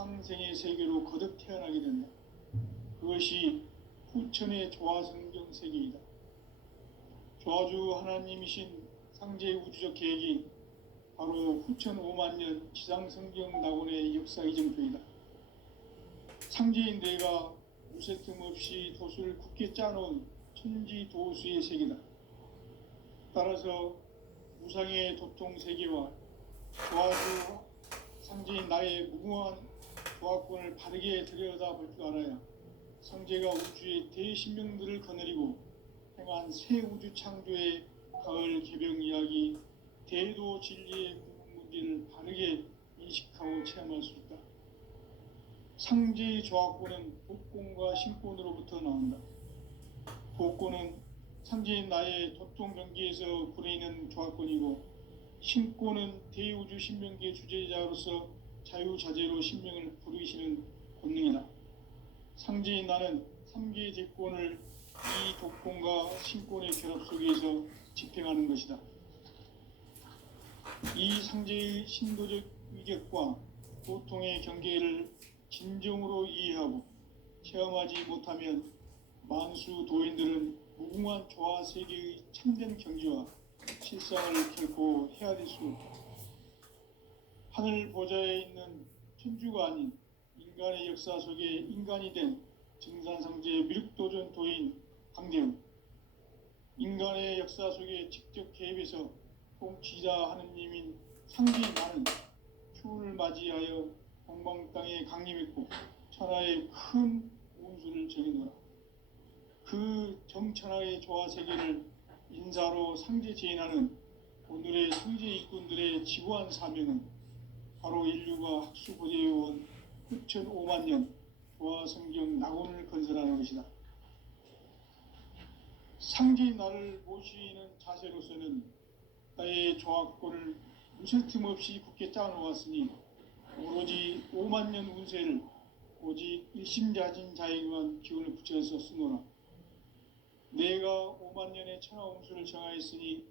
상생의 세계로 거듭 태어나게 된다. 그것이 후천의 조화성경 세계이다. 조화주 하나님이신 상제의 우주적 계획이 바로 후천 5만 년 지상성경 낙원의 역사 이정표이다. 상제인 내가 무쇠틈 없이 도수를 굳게 짜놓은 천지도수의 세계다. 따라서 무상의 도통 세계와 조화주 상제인 나의 무궁한 조화권을 바르게 들여다볼 줄 알아야 상제가 우주의 대신명들을 거느리고 행한 새 우주 창조의 가을 개병 이야기, 대도 진리의 궁극 문제를 바르게 인식하고 체험할 수 있다. 상제의 조화권은 복권과 신권으로부터 나온다. 복권은 상제인 나의 도통 경계에서 부리는 조화권이고, 신권은 대우주 신명기의 주제자로서 자유자재로 신명을 부르시는 권능이다. 상제인 나는 3개의 대권을 이 독권과 신권의 결합 속에서 집행하는 것이다. 이 상제의 신도적 위격과 고통의 경계를 진정으로 이해하고 체험하지 못하면 만수 도인들은 무궁한 조화 세계의 참된 경지와 실상을 결코 헤아릴 수 없다. 하늘 보좌에 있는 천주가 아닌 인간의 역사 속에 인간이 된 증산상제의 미륵도전 도인 강대우, 인간의 역사 속에 직접 개입해서 통치자 하느님인 상제인 나는 추운을 맞이하여 동방 땅에 강림했고 천하의 큰 운수를 정해놓으라. 그 정천하의 조화 세계를 인사로 상제 제인하는 오늘의 상제 일꾼들의 지구한 사명은 바로 인류가 학수 고대해온 후천 5만 년 조화 성경 낙원을 건설하는 것이다. 상제인 나를 모시는 자세로서는 나의 조화권을 무쇠 틈 없이 굳게 짜놓았으니 오로지 5만 년 운세를 오직 일심자진 자에게만 기운을 붙여서 쓰노라. 내가 5만 년의 천하 운수를 정하였으니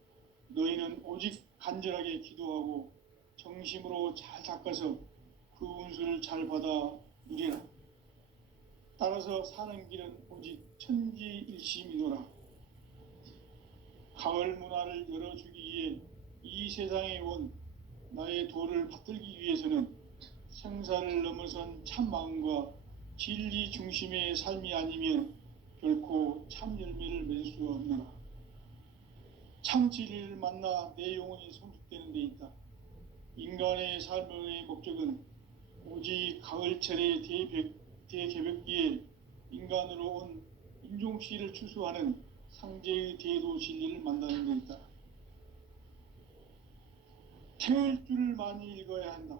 너희는 오직 간절하게 기도하고 정심으로 잘 닦아서 그 운수를 잘 받아 누리라. 따라서 사는 길은 오직 천지일심이노라. 가을 문화를 열어주기 위해 이 세상에 온 나의 도를 받들기 위해서는 생사를 넘어선 참 마음과 진리 중심의 삶이 아니면 결코 참 열매를 맺을 수 없노라. 참 진리를 만나 내 영혼이 성숙되는 데 있다. 인간의 삶의 목적은 오직 가을철의 대개벽기에 인간으로 온 인종씨를 추수하는 상제의 대도 진리를 만나는 데 있다. 태울 줄을 많이 읽어야 한다.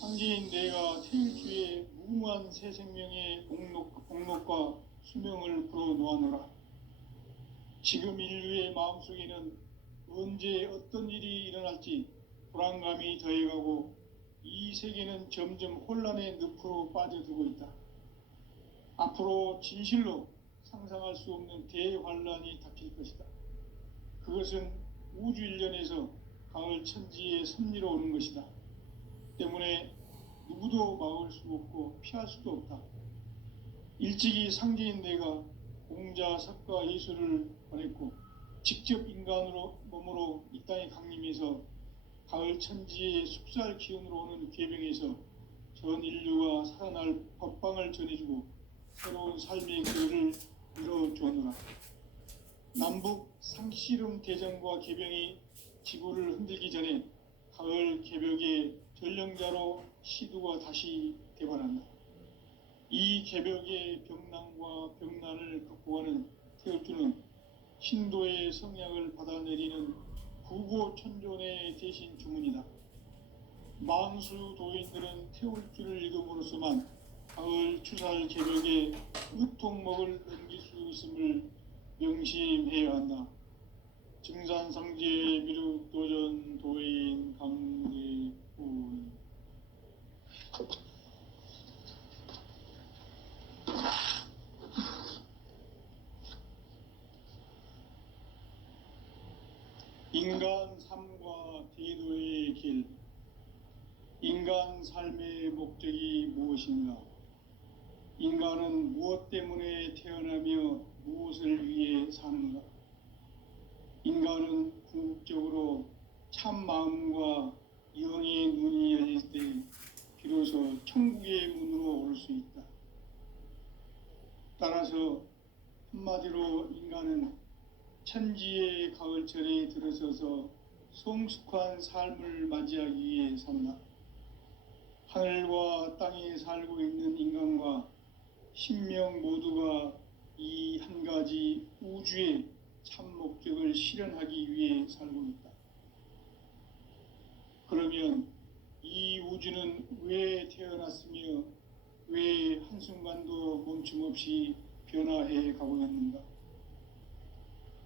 상제인 내가 태일주의 무궁한 새 생명의 공록과 수명을 불어놓아노라. 지금 인류의 마음속에는 언제 어떤 일이 일어날지 불안감이 더해가고 이 세계는 점점 혼란의 늪으로 빠져들고 있다. 앞으로 진실로 상상할 수 없는 대환란이 닥칠 것이다. 그것은 우주 일련에서 가을 천지의 섭리로 오는 것이다. 때문에 누구도 막을 수 없고 피할 수도 없다. 일찍이 상제인 내가 공자, 석가, 예수를 보냈고 직접 인간으로 몸으로 이 땅에 강림해서 가을 천지의 숙살 기운으로 오는 계병에서 전 인류가 살아날 법방을 전해주고 새로운 삶의 길을 열어주었노라. 남북 상씨름 대전과 계병이 지구를 흔들기 전에 가을 개벽의 전령자로 시두가 다시 되관한다. 이 개벽의 병난과 병난을 극복하는 태울주는 신도의 성약을 받아내리는 구고천존의 대신 주문이다. 만수 도인들은 태울주를 읽음으로써만 가을 추살 개벽의 으통목을 넘길 수 있음을 명심해야 한다. 증산상제 미륵도전 도인 강대훈. 인간 삶과 대도의 길. 인간 인간 삶의 목적이 무엇인가? 인간은 무엇 때문에 태어나며 무엇을 위해 사는가? 인간은 궁극적으로 참 마음과 영의 눈이 열릴 때 비로소 천국의 문으로 오를 수 있다. 따라서 한마디로 인간은 천지의 가을철에 들어서서 성숙한 삶을 맞이하기 위해 산다. 하늘과 땅에 살고 있는 인간과 신명 모두가 이 한 가지 우주의 참 목적을 실현하기 위해 살고 있다. 그러면 이 우주는 왜 태어났으며 왜 한순간도 멈춤 없이 변화해 가고 있는가?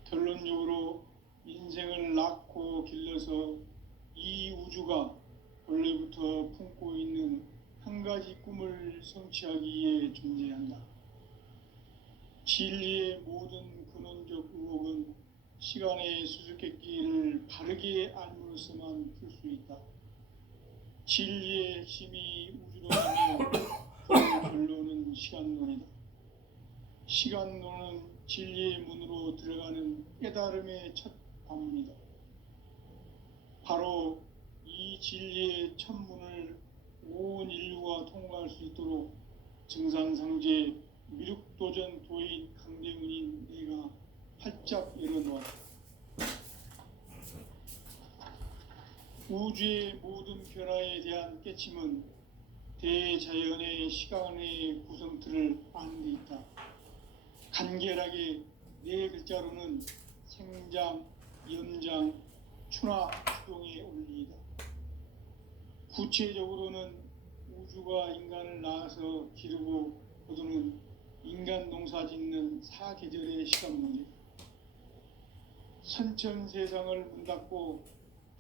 결론적으로 인생을 낳고 길러서 이 우주가 원래부터 품고 있는 한 가지 꿈을 성취하기 위해 존재한다. 진리의 모든 근원적 의혹은 시간의 수수께끼를 바르게 알므로써만 풀 수 있다. 진리의 핵심이 우주론이며 그 결론은 시간론이다. 시간론은 진리의 문으로 들어가는 깨달음의 첫 관문이다. 바로 이 진리의 첫 문을 온 인류가 통과할 수 있도록 증산상제 미륵도전 도인 강대훈인 내가 활짝 열어놓았다. 우주의 모든 변화에 대한 깨침은 대자연의 시간의 구성틀을 아는 데 있다. 간결하게 네 글자로는 생장, 연장, 추나 추동의 원리이다. 구체적으로는 우주가 인간을 낳아서 기르고 거두는 인간 농사 짓는 사계절의 시간론이다. 선천 세상을 문 닫고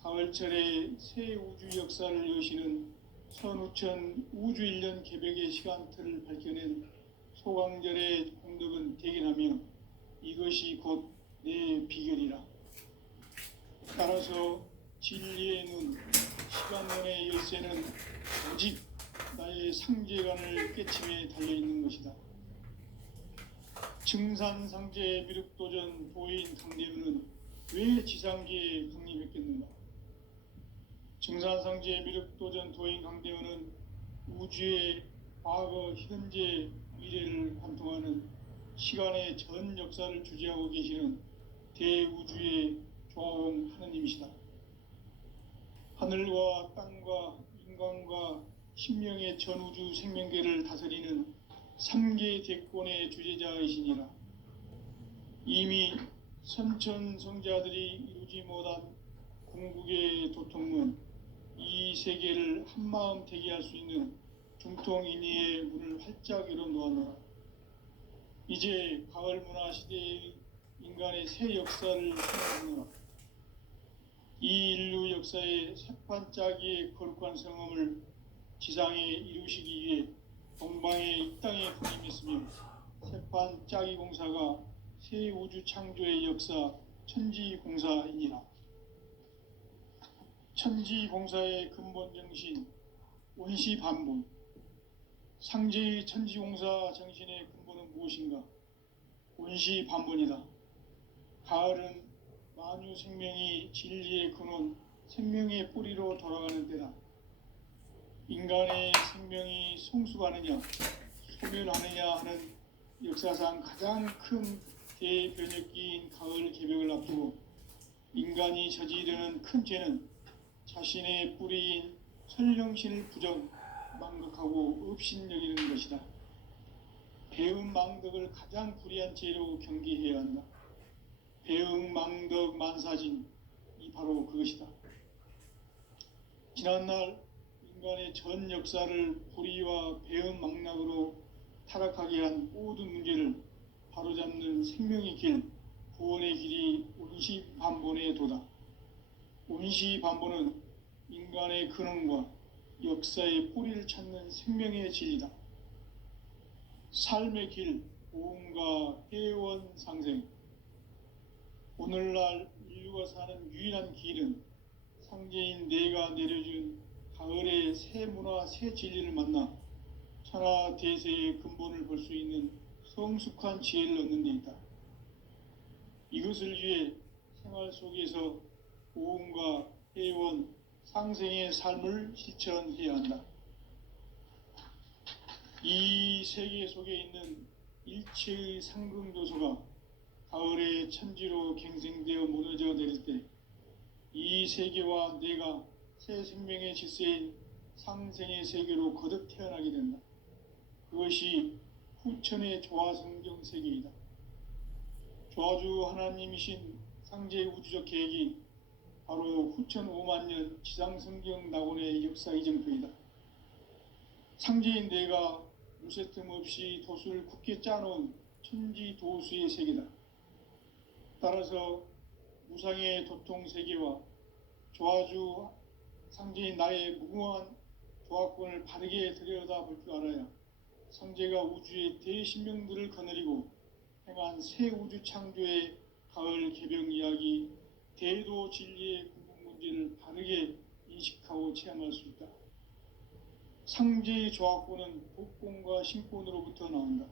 가을철에 새 우주 역사를 여시는 선우천 우주 1년 개벽의 시간틀을 밝혀낸 소강절의 공덕은 대견하며 이것이 곧 내 비결이라. 따라서 진리의 눈, 시간론의 열쇠는 오직 나의 상제관을 깨침에 달려있는 것이다. 증산상제 미륵도전 도인 강대훈은 왜 지상계에 강림했겠는가? 증산상제 미륵도전 도인 강대훈은 우주의 과거, 현재, 미래를 관통하는 시간의 전 역사를 주재하고 계시는 대우주의 조화원 하느님이시다. 하늘과 땅과 인간과 신명의 전우주 생명계를 다스리는 3계 대권의 주재자이시니라. 이미 선천성자들이 이루지 못한 궁극의 도통문, 이 세계를 한마음 되게 할 수 있는 중통인의의 문을 활짝 열어놓았노라. 이제 가을 문화 시대의 인간의 새 역사를 시작하노라. 이 인류 역사의 새판짜기의 거룩한 성험을 지상에 이루시기 위해 동방의 이 땅에 강림했으며 새판짜기 공사가 새 우주 창조의 역사 천지공사이니라. 천지공사의 근본 정신 원시반본, 상제의 천지공사 정신의 근본은 무엇인가? 원시반본이다. 가을은 만유 생명이 진리의 근원, 생명의 뿌리로 돌아가는 때다. 인간의 생명이 성숙하느냐, 소멸하느냐 하는 역사상 가장 큰 대변혁기인 가을 개벽을 앞두고 인간이 저지르는 큰 죄는 자신의 뿌리인 설령신을 부정, 망극하고 업신여기는 것이다. 배음 망덕을 가장 불의한 죄로 경계해야 한다. 배음 망덕 만사진이 바로 그것이다. 지난날 인간의 전 역사를 불의와 배음 망락으로 타락하게 한 모든 문제를 바로잡는 생명의 길, 구원의 길이 온시반본의 도다. 온시반본은 인간의 근원과 역사의 뿌리를 찾는 생명의 진리다. 삶의 길, 보험과 회원 상생. 오늘날 인류가 사는 유일한 길은 상제인 내가 내려준 가을의 새 문화, 새 진리를 만나 천하 대세의 근본을 볼 수 있는 성숙한 지혜를 얻는 데 있다. 이것을 위해 생활 속에서 고음과 회원, 상생의 삶을 실천해야 한다. 이 세계 속에 있는 일체의 상승도소가 가을의 천지로 갱생되어 무너져 내릴 때 이 세계와 내가 새 생명의 질서인 상생의 세계로 거듭 태어나게 된다. 그것이 후천의 조화성경 세계이다. 조화주 하나님이신 상제의 우주적 계획이 바로 후천 5만 년 지상성경 낙원의 역사 이정표이다. 상제인 내가 무쇠 틈 없이 도수를 굳게 짜놓은 천지 도수의 세계다. 따라서 무상의 도통 세계와 조화주 상제인 나의 무궁한 조화권을 바르게 들여다볼 줄 알아야 상제가 우주의 대신명들을 거느리고 행한 새 우주 창조의 가을 개병 이야기, 대도 진리의 궁극 문제를 바르게 인식하고 체험할 수 있다. 상제의 조화권은 도권과 신권으로부터 나온다.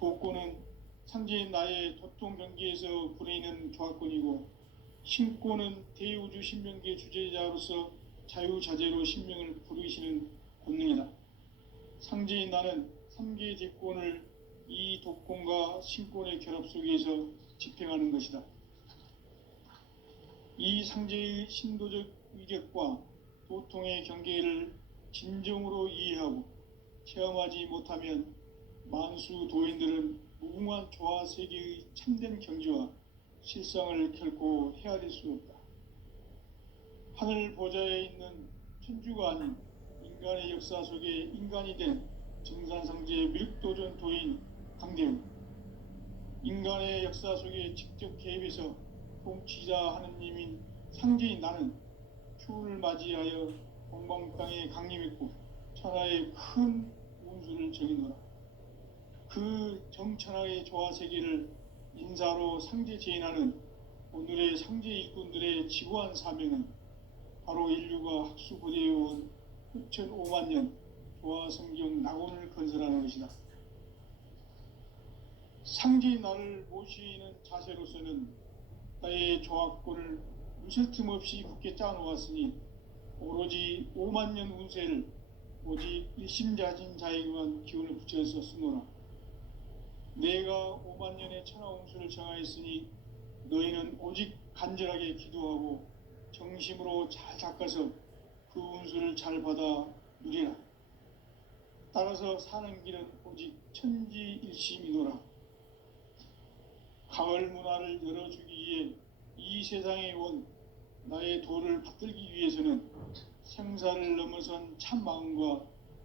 도권은 상제인 나의 도통 경계에서 부리는 조화권이고, 신권은 대우주 신명계 주제자로서 자유자재로 신명을 부르시는 권능이다. 상제인 나는 3개의 대권을 이 도권과 신권의 결합 속에서 집행하는 것이다. 이 상제의 신도적 위격과 도통의 경계를 진정으로 이해하고 체험하지 못하면 만수 도인들은 무궁한 조화 세계의 참된 경지와 실상을 결코 헤아릴 수 없다. 하늘 보좌에 있는 천주가 아닌 인간의 역사 속에 인간이 된 정산상제의 밀도전 도인 강대우, 인간의 역사 속에 직접 개입해서 통치자 하느님인 상제인 나는 추운을 맞이하여 동방 땅에 강림했고 천하의 큰 운수를 정의노라. 그 정천하의 조화 세계를 인사로 상제 제인하는 오늘의 상제 일꾼들의 지구한 사명은 바로 인류가 학수고대해온 후천 5만 년 조화 성경 낙원을 건설하는 것이다. 상제인 나를 모시는 자세로서는 나의 조화권을 무쇠 틈 없이 굳게 짜놓았으니 오로지 5만 년 운세를 오직 일심자진 자에게만 기운을 붙여서 쓰노라. 내가 5만 년의 천하 운수를 정하였으니 너희는 오직 간절하게 기도하고 정심으로 잘 닦아서 그 운수를 잘 받아 누리라. 따라서 사는 길은 오직 천지일심이노라. 가을 문화를 열어주기 위해 이 세상에 온 나의 도를 받들기 위해서는 생사를 넘어선 참 마음과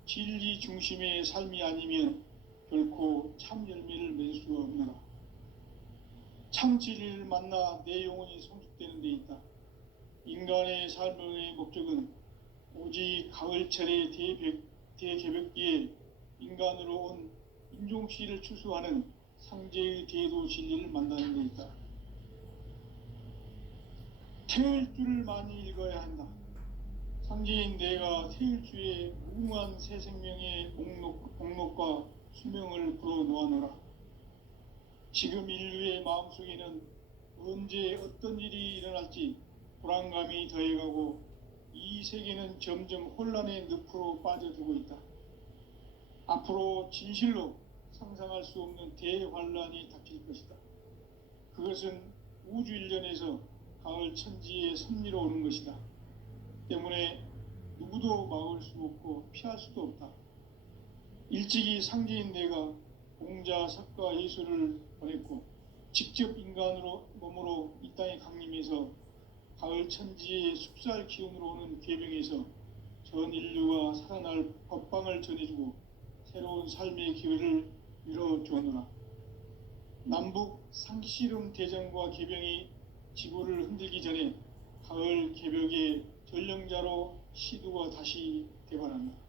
진리 중심의 삶이 아니면 결코 참 열매를 맺을 수 없노라. 참 진리를 만나 내 영혼이 성숙되는 데 있다. 인간의 삶의 목적은 오직 가을철의 대개벽기에 인간으로 온 인종씨를 추수하는 상제의 대도 진리를 만나는 데 있다. 태일주를 많이 읽어야 한다. 상제인 내가 태일주의 무궁한 새 생명의 목록과 수명을 불어놓아노라. 지금 인류의 마음속에는 언제 어떤 일이 일어날지 불안감이 더해가고 이 세계는 점점 혼란의 늪으로 빠져들고 있다. 앞으로 진실로 상상할 수 없는 대환란이 닥칠 것이다. 그것은 우주 일련에서 가을 천지의 섭리로 오는 것이다. 때문에 누구도 막을 수 없고 피할 수도 없다. 일찍이 상제인 내가 공자, 석가, 예수를 보냈고 직접 인간으로 몸으로 이 땅에 강림해서 가을 천지의 숲살 기운으로 오는 계명에서 전 인류가 살아날 법방을 전해주고 새로운 삶의 기회를 열어주었노라. 남북 상씨름 대전과 개병이 지구를 흔들기 전에 가을 개벽의 전령자로 시두가 다시 되관한다.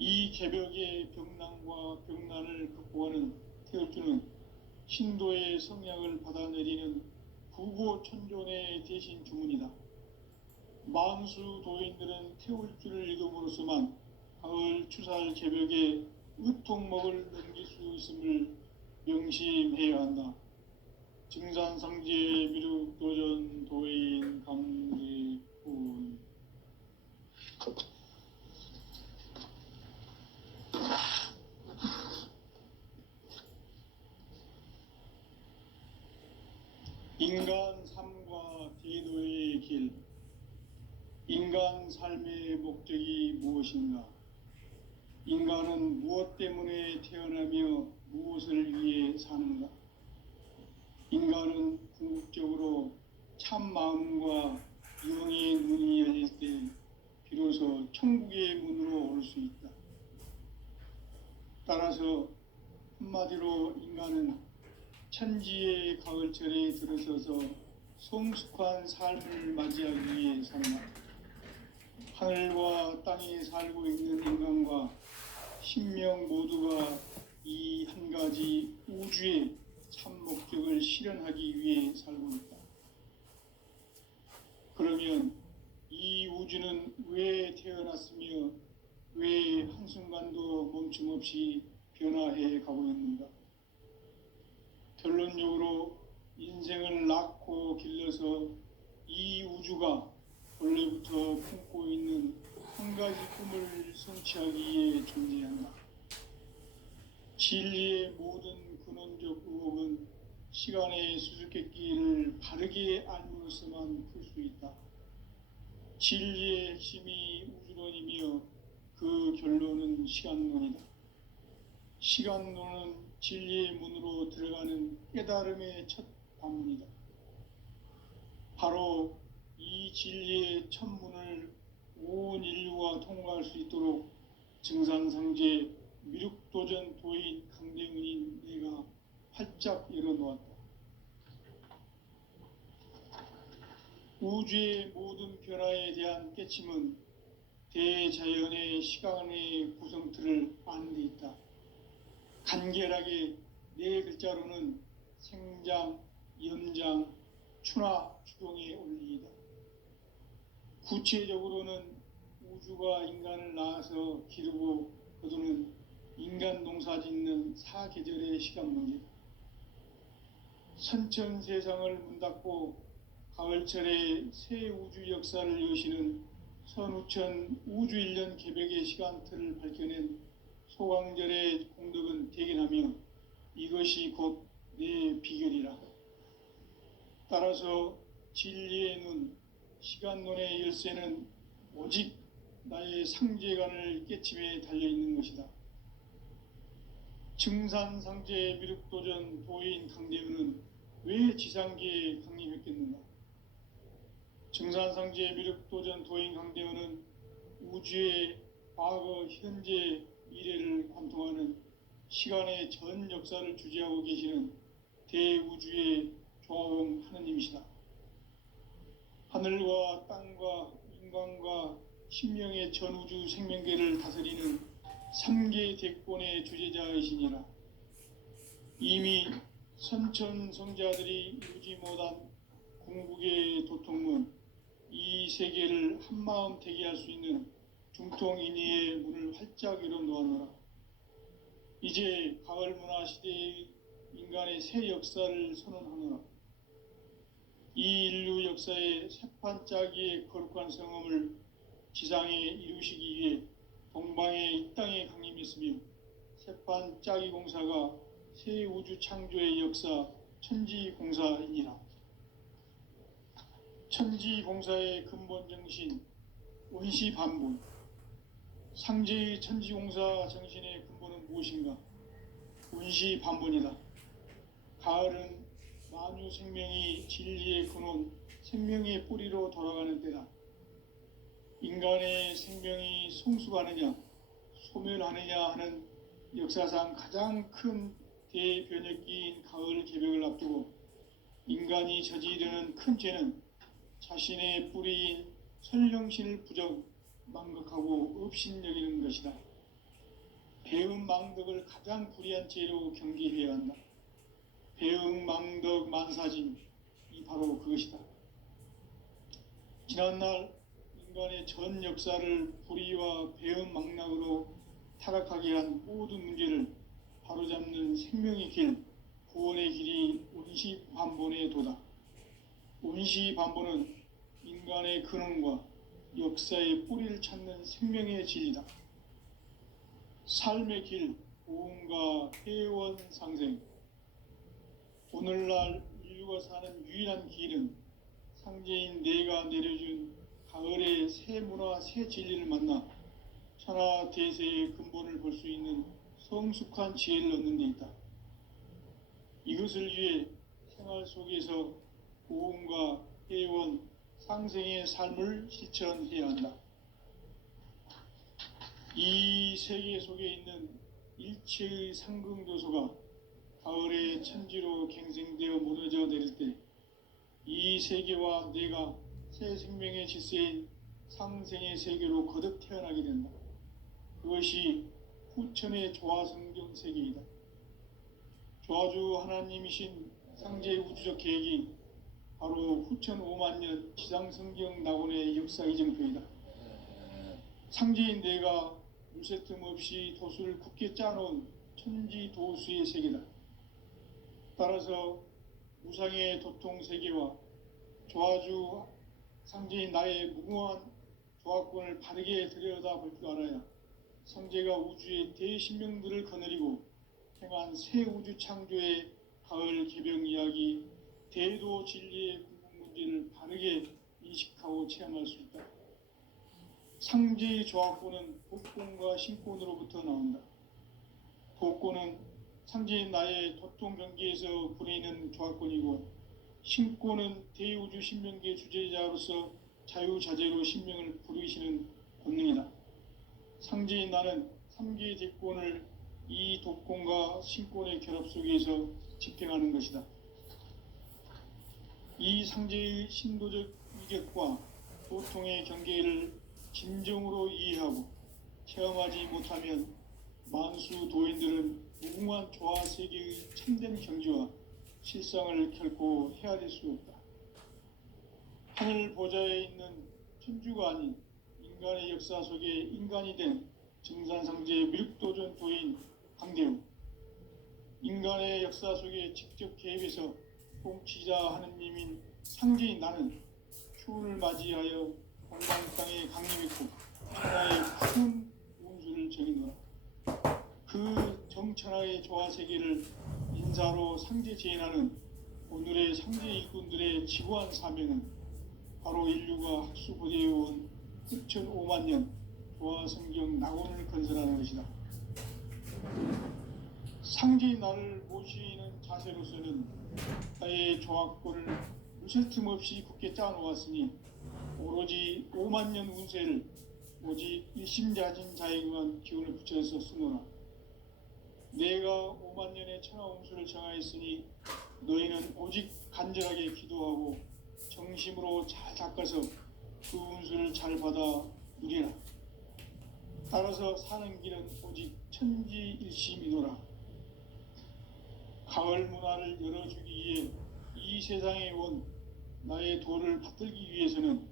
이 개벽의 병난과 병난을 극복하는 태을주는 신도의 성약을 받아내리는 부고천존의 대신 주문이다. 만수 도인들은 태울 줄을 이름으로서만 가을 추살 개벽에 으통목을 넘길 수 있음을 명심해야 한다. 증산상제 미륵도전 도인 강대훈. 인간 삶과 대도의 길. 인간 삶의 목적이 무엇인가? 인간은 무엇 때문에 태어나며 무엇을 위해 사는가? 인간은 궁극적으로 참 마음과 영의 눈이 열릴 때 비로소 천국의 문으로 올 수 있다. 따라서 한마디로 인간은 천지의 가을철에 들어서서 성숙한 삶을 맞이하기 위해 산다. 하늘과 땅에 살고 있는 인간과 신명 모두가 이 한 가지 우주의 참 목적을 실현하기 위해 살고 있다. 그러면 이 우주는 왜 태어났으며 왜 한순간도 멈춤 없이 변화해 가고 있는가? 결론적으로 인생을 낳고 길러서 이 우주가 원래부터 품고 있는 한 가지 꿈을 성취하기 위해 존재한다. 진리의 모든 근원적 의혹은 시간의 수수께끼를 바르게 알므로서만 풀 수 있다. 진리의 핵심이 우주론이며 그 결론은 시간론이다. 시간론은 진리의 문으로 들어가는 깨달음의 첫 관문이다. 바로 이 진리의 첫 문을 온 인류가 통과할 수 있도록 증산상제 미륵도전 도인 강대훈인 내가 활짝 열어놓았다. 우주의 모든 변화에 대한 깨침은 대자연의 시간의 구성틀을 아는 데 있다. 간결하게 네 글자로는 생장, 연장, 추나 추동의 원리이다. 구체적으로는 우주가 인간을 낳아서 기르고 거두는 인간 농사 짓는 사계절의 시간 문제다. 선천 세상을 문 닫고 가을철에 새 우주 역사를 여시는 선우천 우주 1년 개벽의 시간틀을 밝혀낸 소강절의 공덕은 대견하며 이것이 곧 내 비결이라. 따라서 진리의 눈, 시간론의 열쇠는 오직 나의 상제관을 깨침에 달려있는 것이다. 증산상제 미륵도전 도인 강대훈은 왜 지상계에 강림했겠는가? 증산상제 미륵도전 도인 강대훈은 우주의 과거, 현재, 미래를 관통하는 시간의 전 역사를 주재하고 계시는 대우주의 조화원 하느님이시다. 하늘과 땅과 인간과 신명의 전우주 생명계를 다스리는 3계 대권의 주재자이시니라. 이미 선천성자들이 이루지 못한 궁극의 도통문, 이 세계를 한마음 되게 할 수 있는 중통인의의 문을 활짝 열어놓았노라. 이제 가을 문화 시대의 인간의 새 역사를 선언하노라. 이 인류 역사의 새판짜기의 거룩한 성험을 지상에 이루시기 위해 동방의 이 땅에 강림했으며 새판짜기 공사가 새 우주 창조의 역사 천지공사이니라. 천지공사의 근본 정신 원시반분. 상제의 천지공사 정신의 근본은 무엇인가? 원시반분이다. 가을은 만유 생명이 진리의 근원, 생명의 뿌리로 돌아가는 때다. 인간의 생명이 성숙하느냐, 소멸하느냐 하는 역사상 가장 큰 대변혁기인 가을 개벽을 앞두고 인간이 저지르는 큰 죄는 자신의 뿌리인 설령신을 부정, 망극하고 업신여기는 것이다. 배음 망덕을 가장 불의한 죄로 경계해야 한다. 배음 망덕 만사진, 이 바로 그것이다. 지난날 인간의 전 역사를 불의와 배은망락으로 타락하게 한 모든 문제를 바로잡는 생명의 길, 구원의 길이 운시반본의 도다. 운시반본은 인간의 근원과 역사의 뿌리를 찾는 생명의 진리다. 삶의 길, 고음과 회원 상생. 오늘날 인류가 사는 유일한 길은 상제인 내가 내려준 가을의 새 문화, 새 진리를 만나 천하 대세의 근본을 볼 수 있는 성숙한 지혜를 얻는 데 있다. 이것을 위해 생활 속에서 고음과 회원, 상생의 삶을 실천해야 한다. 이 세계 속에 있는 일체의 상승조소가 가을의 천지로 갱생되어 무너져 내릴 때 이 세계와 내가 새 생명의 질서인 상생의 세계로 거듭 태어나게 된다. 그것이 후천의 조화성경 세계이다. 조화주 하나님이신 상제의 우주적 계획이 바로 후천 5만 년 지상성경 낙원의 역사 이정표이다. 상제인 내가 물새 틈 없이 도수를 굳게 짜놓은 천지 도수의 세계다. 따라서 무상의 도통 세계와 조화주 상제인 나의 무궁한 조화권을 바르게 들여다볼 줄 알아야 상제가 우주의 대신명들을 거느리고 행한 새 우주 창조의 가을 개병 이야기, 대도 진리의 궁극 문제를 바르게 인식하고 체험할 수 있다. 상제의 조화권은 복권과 신권으로부터 나온다. 복권은 상제인 나의 도통 경계에서 부리는 조화권이고, 신권은 대우주 신명계 주제자로서 자유자재로 신명을 부르시는 권능이다. 상제인 나는 3개의 대권을 이 독권과 신권의 결합 속에서 집행하는 것이다. 이 상제의 신도적 위격과 도통의 경계를 진정으로 이해하고 체험하지 못하면 만수 도인들은 무궁한 조화 세계의 참된 경지와 실상을 결코 헤아릴 수 없다. 하늘 보좌에 있는 천주가 아닌 인간의 역사 속에 인간이 된 증산상제의 밀육도전 도인 강대우, 인간의 역사 속에 직접 개입해서 통치자 하느님인 상제인 나는 추운을 맞이하여 건강 땅에 강림했고 천하의 큰 운수를 정의노라. 그 정천하의 조화 세계를 인사로 상제 제인하는 오늘의 상제 일꾼들의 지구한 사명은 바로 인류가 학수부대해온 후천 5만 년 조화성경 낙원을 건설하는 것이다. 상제인 나를 모시는 자세로서는 나의 조화권을 무실 틈 없이 굳게 짜놓았으니 오로지 5만 년 운세를 오직 일심자진 자에게만 기운을 붙여서 쓰노라. 내가 5만 년의 천하 운수를 정하였으니 너희는 오직 간절하게 기도하고 정심으로 잘 닦아서 그 운수를 잘 받아 누리라. 따라서 사는 길은 오직 천지일심이노라. 가을 문화를 열어주기 위해 이 세상에 온 나의 도를 받들기 위해서는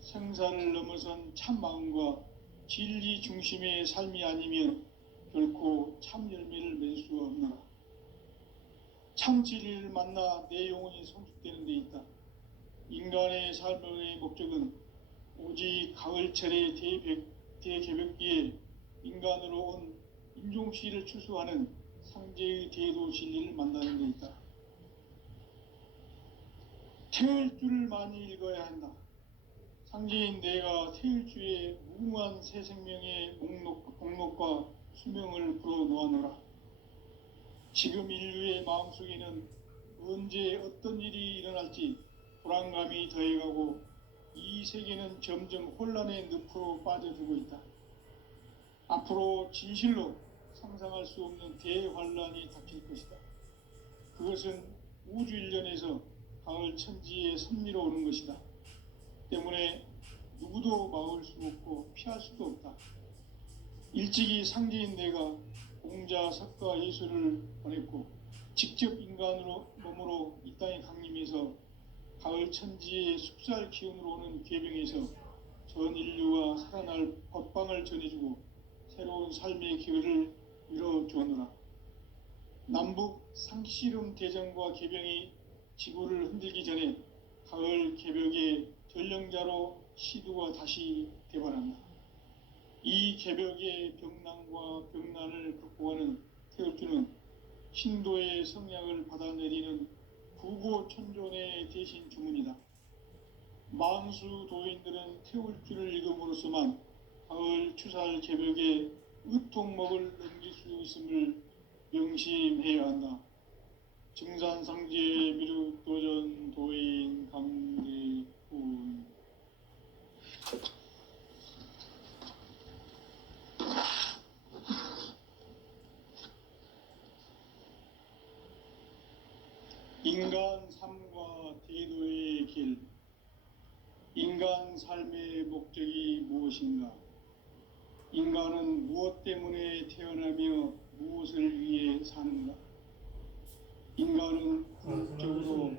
생사를 넘어선 참 마음과 진리 중심의 삶이 아니면 결코 참 열매를 맺을 수가 없노라. 참 진리를 만나 내 영혼이 성숙되는 데 있다. 인간의 삶의 목적은 오직 가을철의 대개벽기에 인간으로 온 인종시를 추수하는 상제의 대도 진리를 만나는 데 있다. 태을 줄을 많이 읽어야 한다. 상제인 내가 태일주의 무궁한 새 생명의 목록과 수명을 불어놓아노라. 지금 인류의 마음속에는 언제 어떤 일이 일어날지 불안감이 더해가고 이 세계는 점점 혼란의 늪으로 빠져들고 있다. 앞으로 진실로 상상할 수 없는 대환란이 닥칠 것이다. 그것은 우주 일련에서 가을 천지의 섭리로 오는 것이다. 때문에 누구도 막을 수 없고 피할 수도 없다. 일찍이 상제인 내가 공자, 석가, 예수를 보냈고 직접 인간으로 몸으로 이 땅에 강림해서 가을 천지의 숲살 기운으로 오는 괴병에서 전 인류가 살아날 법방을 전해주고 새로운 삶의 기회를 열어주었노라. 남북 상씨름 대전과 개병이 지구를 흔들기 전에 가을 개벽의 전령자로 시두가 다시 대발한다. 이 개벽의 병난과 병난을 극복하는 태울주는 신도의 성약을 받아내리는 부고천존의 대신 주문이다. 만수 도인들은 태울주를 읽음으로써만 가을 추살 개벽의 의통목을 넘길 수 있음을 명심해야 한다. 증산상제 미륵도전 도인 강대훈. 인간 삶과 대도의 길. 인간 삶의 목적이 무엇인가? 인간은 무엇 때문에 태어나며 무엇을 위해 사는가? 인간은 궁극적으로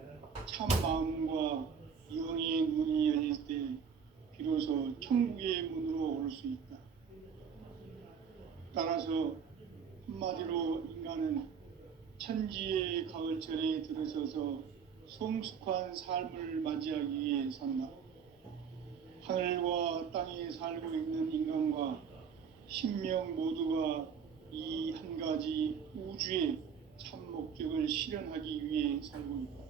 참 마음과 영의 문이 열릴 때 비로소 천국의 문으로 올 수 있다. 따라서 한마디로 인간은 천지의 가을철에 들어서서 성숙한 삶을 맞이하기 위해 산다. 하늘과 땅에 살고 있는 인간과 신명 모두가 이 한 가지 우주의 참 목적을 실현하기 위해 살고 있다.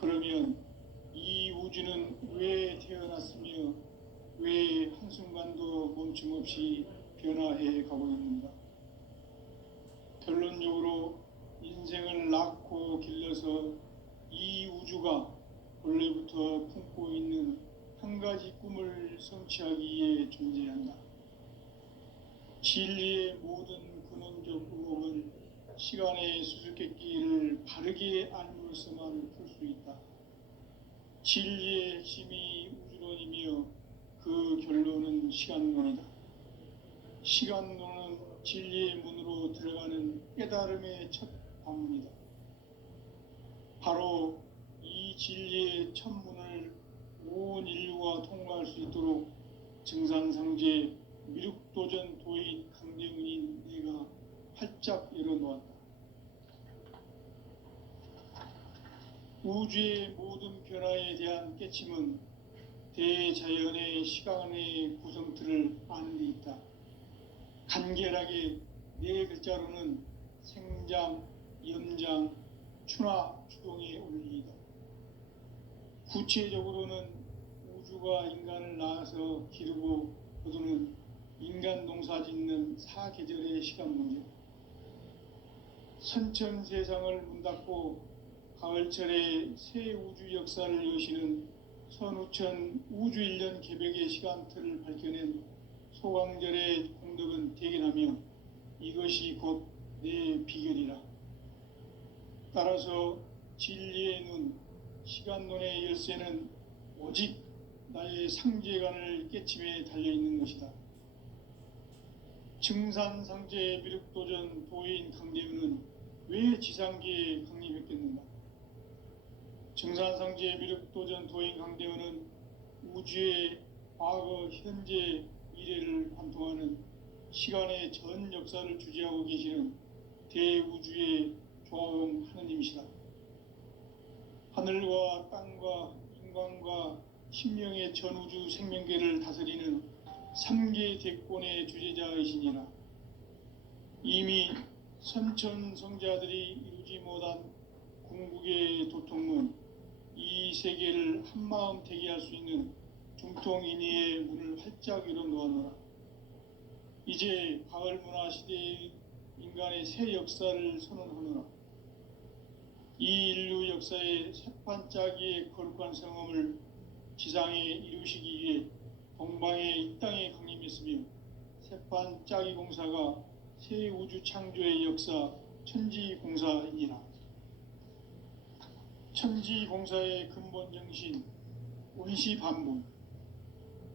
그러면 이 우주는 왜 태어났으며 왜 한순간도 멈춤없이 변화해 가고 있는가? 결론적으로 인생을 낳고 길러서 이 우주가 원래부터 품고 있는 한 가지 꿈을 성취하기 위해 존재한다. 진리의 모든 근원적 의혹은 시간의 수수께끼를 바르게 알므로서만 풀 수 있다. 진리의 핵심이 우주론이며 그 결론은 시간론이다. 시간론은 진리의 문으로 들어가는 깨달음의 첫 방문이다. 바로 이 진리의 첫 문을 온 인류가 통과할 수 있도록 증산상제 미륵도전 도인 강대훈인 내가 활짝 열어놓았다. 우주의 모든 변화에 대한 깨침은 대자연의 시간의 구성틀을 아는 데 있다. 간결하게 네 글자로는 생장, 연장, 추나 추동의 원리이다. 구체적으로는 우주가 인간을 낳아서 기르고 거두는 인간 농사 짓는 사계절의 시간 문제. 선천 세상을 문 닫고 가을철에 새 우주 역사를 여시는 선우천 우주 1년 개벽의 시간틀을 밝혀낸 소강절의 공덕은 대견하며 이것이 곧 내 비결이라. 따라서 진리의 눈, 시간론의 열쇠는 오직 나의 상제관을 깨침에 달려있는 것이다. 증산상제 미륵도전 도인 강대훈은 왜 지상계에 강림했겠는가? 증산상제 미륵도전 도인 강대훈은 우주의 과거, 현재, 미래를 관통하는 시간의 전 역사를 주재하고 계시는 대우주의 조화원 하느님이시다. 하늘과 땅과 인간과 신명의 전우주 생명계를 다스리는 3계 대권의 주재자이시니라. 이미 선천성자들이 이루지 못한 궁극의 도통문, 이 세계를 한마음 되게 할 수 있는 중통인의의 문을 활짝 열어놓았노라. 이제 가을 문화 시대의 인간의 새 역사를 선언하노라. 이 인류 역사의 새판짜기의 거룩한 성험을 지상에 이루시기 위해 동방의 이 땅에 강림했으며 새판짜기 공사가 새 우주 창조의 역사 천지공사이니라. 천지공사의 근본 정신 원시반복.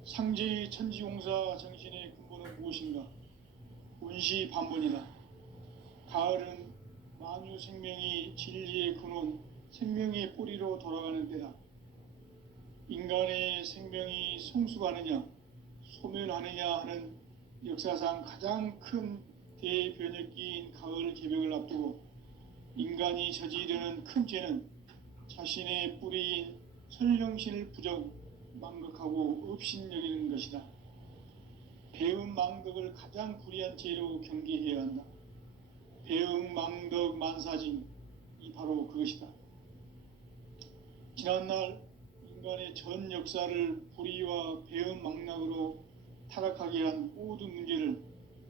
상제의 천지공사 정신의 근본은 무엇인가? 원시반복이다. 가을은 만유 생명이 진리의 근원, 생명의 뿌리로 돌아가는 때다. 인간의 생명이 성숙하느냐 소멸하느냐 하는 역사상 가장 큰 대변혁기인 가을 개벽을 앞두고 인간이 저지르는 큰 죄는 자신의 뿌리인 선령신을 부정 망각하고 업신여기는 것이다. 배음 망덕을 가장 불의한 죄로 경계해야 한다. 배음 망덕 만사징이 바로 그것이다. 지난날 인간의 전 역사를 불의와 배음 망락으로 타락하게 한 모든 문제를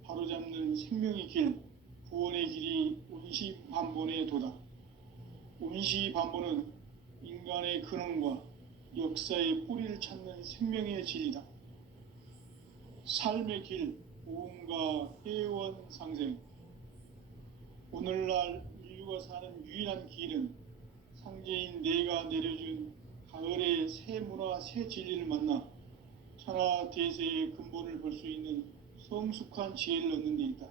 바로잡는 생명의 길, 구원의 길이 운시반본의 도다. 운시반본은 인간의 근원과 역사의 뿌리를 찾는 생명의 진리다. 삶의 길, 보험과 회원 상생. 오늘날 인류가 사는 유일한 길은 상제인 내가 내려준 가을의 새 문화, 새 진리를 만나 천하 대세의 근본을 볼 수 있는 성숙한 지혜를 얻는 데 있다.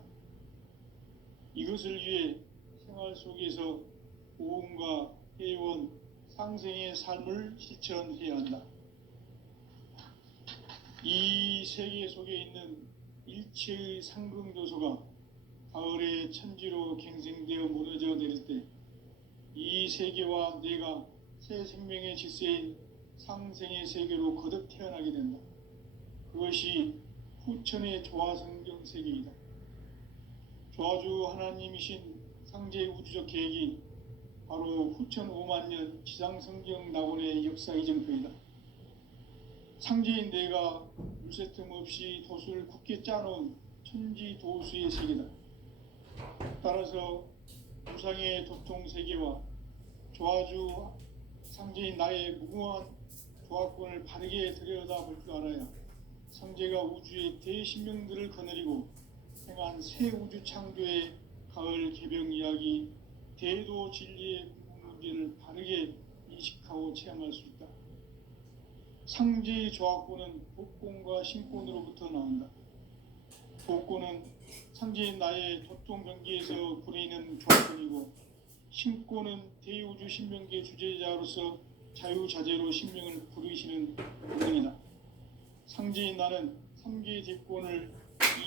이것을 위해 생활 속에서 보험과 회원, 상생의 삶을 실천해야 한다. 이 세계 속에 있는 일체의 상승조소가 가을의 천지로 갱생되어 무너져 내릴 때 이 세계와 내가 새 생명의 질서인 상생의 세계로 거듭 태어나게 된다. 그것이 후천의 조화성경 세계이다. 조화주 하나님이신 상제 우주적 계획이 바로 후천 5만 년 지상성경 낙원의 역사 이정표이다. 상제인 내가 물새틈 없이 도수를 굳게 짜놓은 천지 도수의 세계다. 따라서 우상의 도통 세계와 조화주 상제인 나의 무궁한 조화권을 바르게 들여다볼 줄 알아야 상제가 우주의 대신명들을 거느리고 행한 새 우주 창조의 가을 개병 이야기, 대도 진리의 문제를 바르게 인식하고 체험할 수 있다. 상제의 조화권은 복권과 신권으로부터 나온다. 복권은 상제인 나의 도통 경계에서 부리는 조화권이고 신권은 대우주 신명계 주제자로서 자유자재로 신명을 부르시는 본능이다. 상제인 나는 3개의 대권을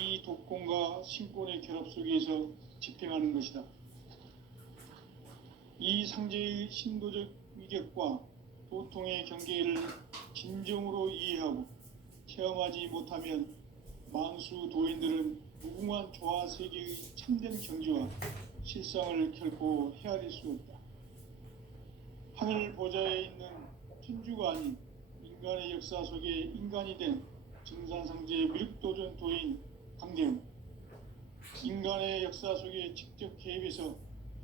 이 독권과 신권의 결합 속에서 집행하는 것이다. 이 상제의 신도적 위격과 도통의 경계를 진정으로 이해하고 체험하지 못하면 만수 도인들은 무궁한 조화 세계의 참된 경지와 실상을 결코 헤아릴 수 없다. 하늘 보좌에 있는 천주가 아닌 인간의 역사 속에 인간이 된 증산상제 미륵도전 도인 강대웅, 인간의 역사 속에 직접 개입해서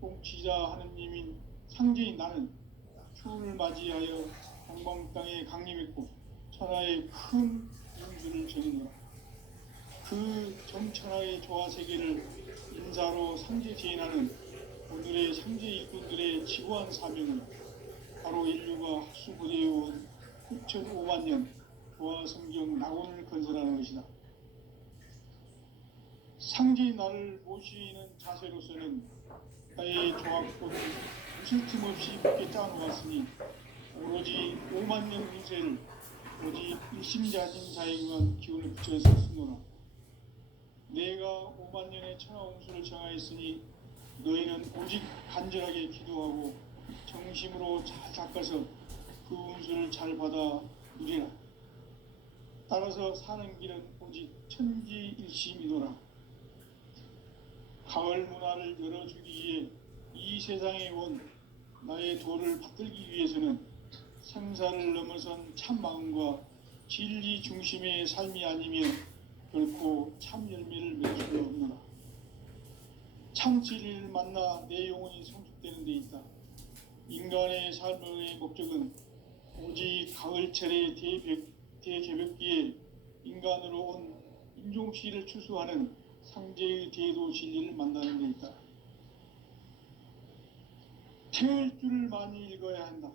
통치자 하느님인 상제인 나는 추운을 맞이하여 동방 땅에 강림했고 천하의 큰 운수를 전했노라. 그 정천하의 조화 세계를 인자로 상제 제인하는 오늘의 상제 일꾼들의 지고한 사명은 바로 인류가 학수고대해온 9,500만 년 조화 성경 낙원을 건설하는 것이다. 상제인 나를 모시는 자세로서는 나의 조화권을 무슨 틈 없이 굳게 짜놓았으니 오로지 5만 년 운세를 오직 일심자진 자에게만 기운을 붙여서 쓰노라. 내가 5만 년의 천하 운수를 정하였으니 너희는 오직 간절하게 기도하고 정심으로 잘 닦아서 그 운수를 잘 받아 누리라. 따라서 사는 길은 오직 천지일심이노라. 가을 문화를 열어주기 위해 이 세상에 온 나의 도를 받들기 위해서는 생사를 넘어선 참 마음과 진리 중심의 삶이 아니면 결코 참 열매를 맺을 수 없노라. 참 진리를 만나 내 영혼이 성숙되는 데 있다. 인간의 삶의 목적은 오직 가을철의 대개벽기에 인간으로 온 인종시를 추수하는 상제의 대도 진리를 만나는 데 있다. 태일주를 많이 읽어야 한다.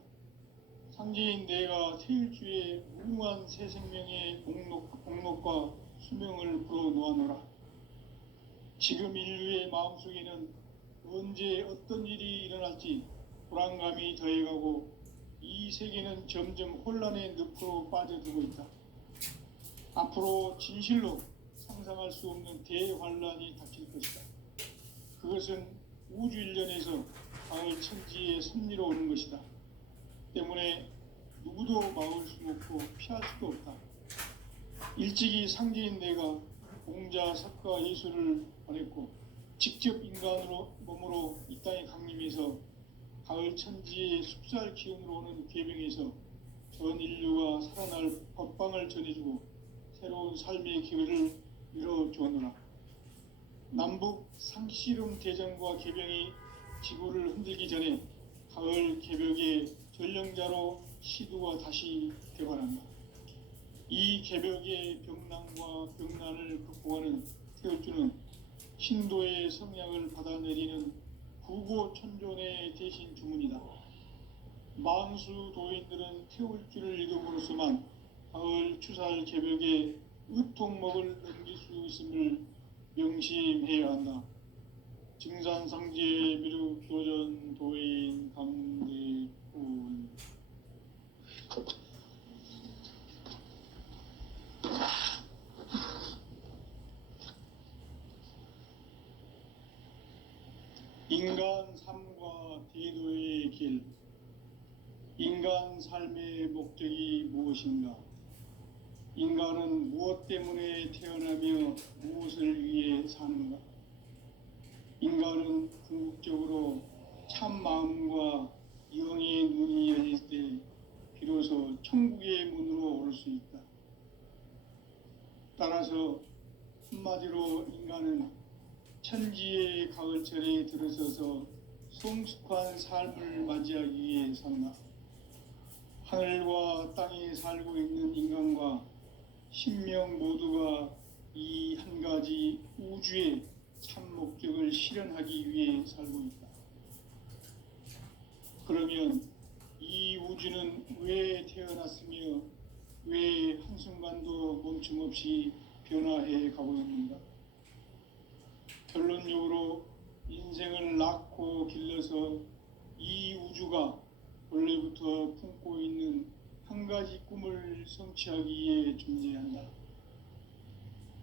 상제인 내가 태일주의 무궁한 새 생명의 목록과 수명을 불어놓아노라. 지금 인류의 마음속에는 언제 어떤 일이 일어날지 불안감이 더해가고 이 세계는 점점 혼란의 늪으로 빠져들고 있다. 앞으로 진실로 상상할 수 없는 대환란이 닥칠 것이다. 그것은 우주 일련에서 가을 천지의 섭리로 오는 것이다. 때문에 누구도 막을 수 없고 피할 수도 없다. 일찍이 상제인 내가 공자, 석가, 예수를 보냈고 직접 인간으로 몸으로 이 땅에 강림해서 가을 천지의 숲살 기운으로 오는 계병에서 전 인류가 살아날 법방을 전해주고 새로운 삶의 기회를 열어주었노라. 남북 상씨름 대전과 계병이 지구를 흔들기 전에 가을 개벽의 전령자로 시두가 다시 개발한다. 이 개벽의 병난과 병난을 극복하는 태울주는 신도의 성향을 받아내리는 구고천존의 대신 주문이다. 만수 도인들은 태울주를 이름으로서만 가을 추살 개벽의 의통목을 넘길 수 있음을 명심해야 한다. 증산상제 미륵도전 도인 강대군. 인간 삶과 대도의 길. 인간 삶의 목적이 무엇인가? 인간은 무엇 때문에 태어나며 무엇을 위해 사는가? 인간은 궁극적으로 참 마음과 영의 눈이 열릴 때 비로소 천국의 문으로 오를 수 있다. 따라서 한마디로 인간은 천지의 가을철에 들어서서 성숙한 삶을 맞이하기 위해 산다. 하늘과 땅에 살고 있는 인간과 신명 모두가 이 한 가지 우주의 참 목적을 실현하기 위해 살고 있다. 그러면 이 우주는 왜 태어났으며 왜 한순간도 멈춤없이 변화해 가고 있는가? 결론적으로 인생을 낳고 길러서 이 우주가 원래부터 품고 있는 한 가지 꿈을 성취하기 위해 존재한다.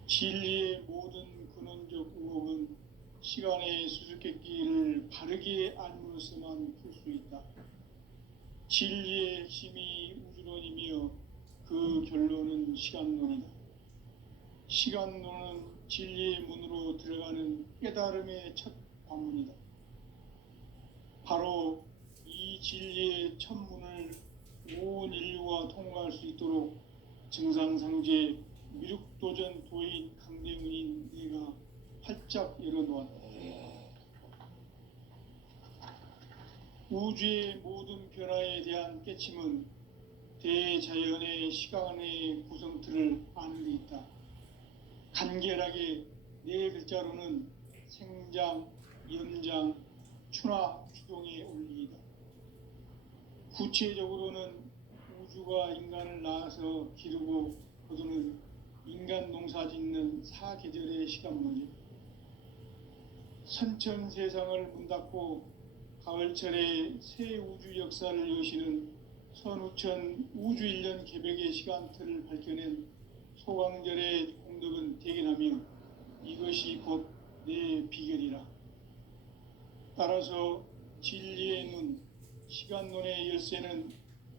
진리의 모든 근원적 의혹은 시간의 수수께끼를 바르게 알므로서만 풀 수 있다. 진리의 핵심이 우주론이며 그 결론은 시간론이다. 시간론은 진리의 문으로 들어가는 깨달음의 첫 관문이다. 바로 이 진리의 첫 문을 온 인류가 통과할 수 있도록 증산상제 미륵도전 도인 강대문인 내가 활짝 열어놓았다. 우주의 모든 변화에 대한 깨침은 대자연의 시간의 구성틀을 아는 데 있다. 간결하게 네 글자로는 생장, 연장, 추나 추동의 원리이다. 구체적으로는 우주가 인간을 낳아서 기르고 거두는 인간 농사 짓는 사계절의 시간문제. 선천 세상을 문 닫고 가을철에 새 우주 역사를 여시는 선우천 우주 일년 개벽의 시간틀을 밝혀낸 소강절의 공덕은 대견하며 이것이 곧 내 비결이라. 따라서 진리의 눈, 시간론의 열쇠는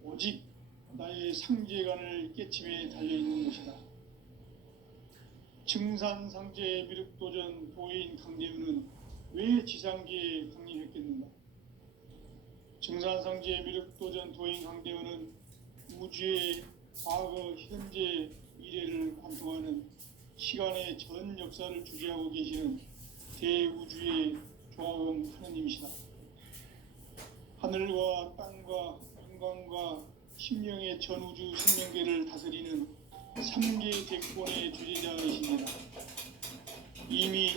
오직 나의 상제관을 깨침에 달려있는 것이다. 증산상제 미륵도전 도인 강대우는 왜 지상계에 강림했겠는가? 증산상제 미륵도전 도인 강대우는 우주의 과거, 현재, 미래를 관통하는 시간의 전 역사를 주재하고 계시는 대우주의 조화원 하느님이시다. 하늘과 땅과 인간과 심령의 전우주 생명계를 다스리는 3개 대권의 주제자이십니다. 이미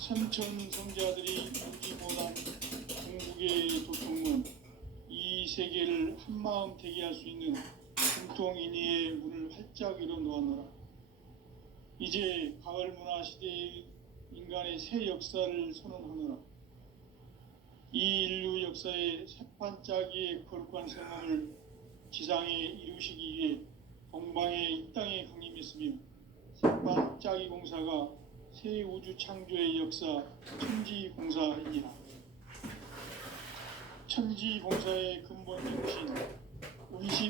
선천성자들이 유지보단 궁극의 도통문 이 세계를 한마음 되게 할 수 있는 공통인의의 문을 활짝 열어놓았노라. 이제 가을 문화 시대의 인간의 새 역사를 선언하노라. 이 인류 역사의 새판짜기의 거룩한 성함을 지상에 이루시기 위해 동방의 이 땅에 강림했으며 생반짜기 공사가 새 우주 창조의 역사 천지공사이니라. 천지공사의 근본 정신, 의시